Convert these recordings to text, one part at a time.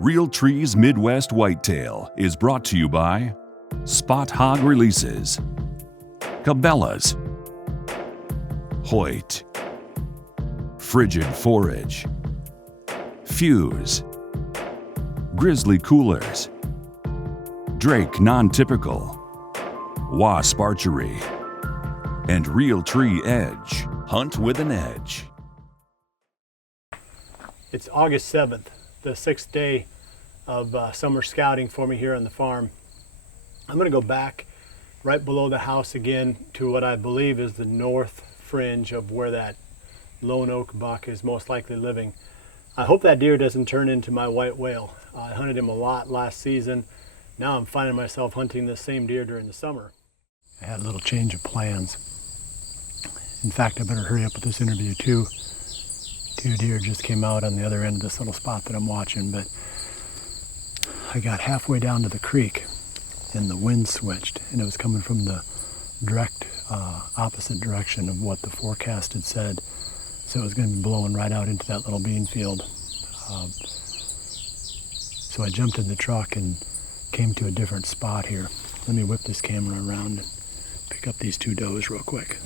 Real Trees Midwest Whitetail is brought to you by Spot Hog Releases, Cabela's, Hoyt, Frigid Forage, Fuse, Grizzly Coolers, Drake Non-Typical, Wasp Archery, and Real Tree Edge. Hunt with an edge. It's August 7th, the 6th day of summer scouting for me here on the farm. I'm going to go back right below the house again to what I believe is the north fringe of where that lone oak buck is most likely living. I hope that deer doesn't turn into my white whale. I hunted him a lot last season. Now I'm finding myself hunting this same deer during the summer. I had a little change of plans. In fact, I better hurry up with this interview too. Two deer just came out on the other end of this little spot that I'm watching, but I got halfway down to the creek and the wind switched, and it was coming from the direct opposite direction of what the forecast had said. So it was going to be blowing right out into that little bean field. So I jumped in the truck and came to a different spot here. Let me whip this camera around and pick up these two does real quick.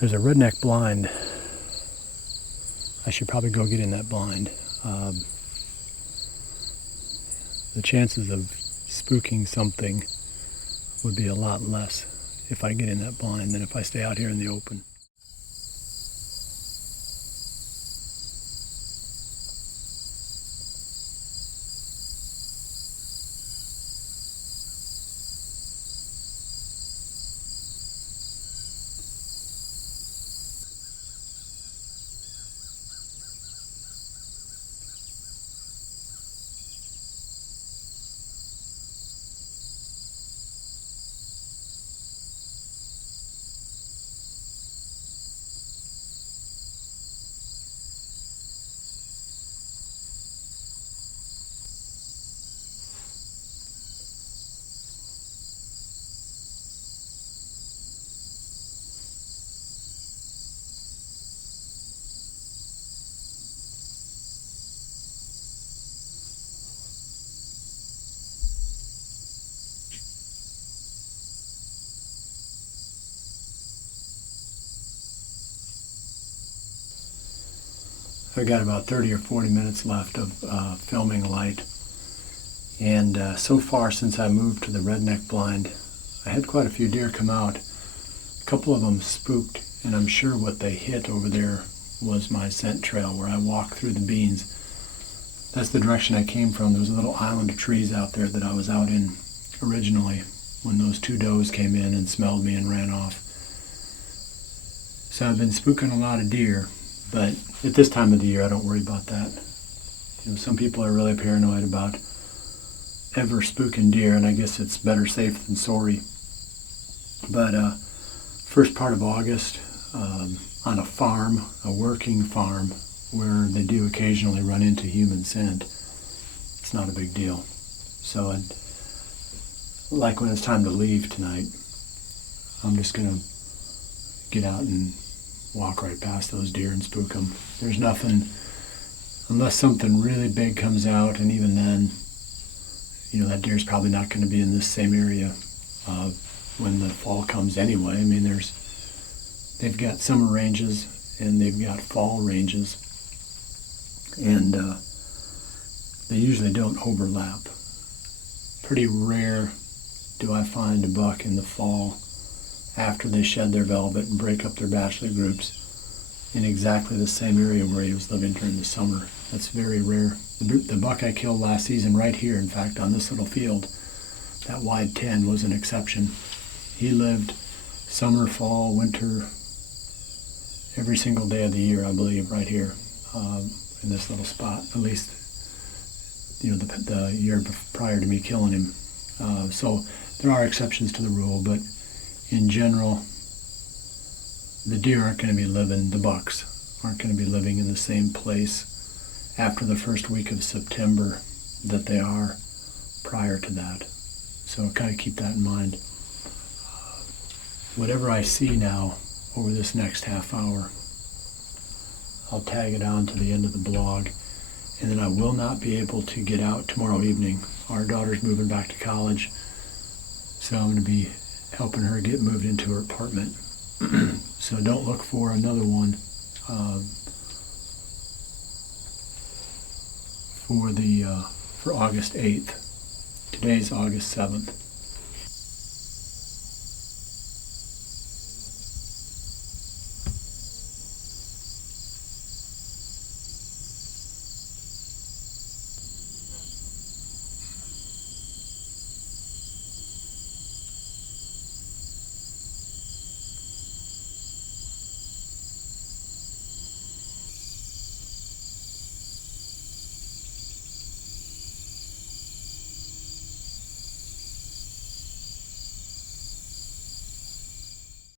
There's a redneck blind. I should probably go get in that blind. The chances of spooking something would be a lot less if I get in that blind than if I stay out here in the open. I've got about 30 or 40 minutes left of filming light, and so far since I moved to the redneck blind, I had quite a few deer come out. A couple of them spooked, and I'm sure what they hit over there was my scent trail where I walked through the beans. That's the direction I came from. There was a little island of trees out there that I was out in originally when those two does came in and smelled me and ran off. So I've been spooking a lot of deer. But at this time of the year, I don't worry about that. You know, some people are really paranoid about ever spooking deer, and I guess it's better safe than sorry. But first part of August, on a farm, a working farm, where they do occasionally run into human scent, it's not a big deal. So like when it's time to leave tonight, I'm just going to get out and walk right past those deer and spook them. There's nothing, unless something really big comes out, and even then, you know, that deer's probably not going to be in this same area when the fall comes anyway. I mean, they've got summer ranges and they've got fall ranges, and they usually don't overlap. Pretty rare do I find a buck in the fall after they shed their velvet and break up their bachelor groups in exactly the same area where he was living during the summer. That's very rare. The buck I killed last season right here, in fact, on this little field, that wide 10 was an exception. He lived summer, fall, winter, every single day of the year, I believe, right here in this little spot, at least the year prior to me killing him. So there are exceptions to the rule, but in general, the deer aren't going to be living, the bucks aren't going to be living in the same place after the first week of September that they are prior to that. So kind of keep that in mind. Whatever I see now over this next half hour, I'll tag it on to the end of the blog, and then I will not be able to get out tomorrow evening. Our daughter's moving back to college, so I'm going to be helping her get moved into her apartment. So don't look for another one for August 8th. Today's August 7th.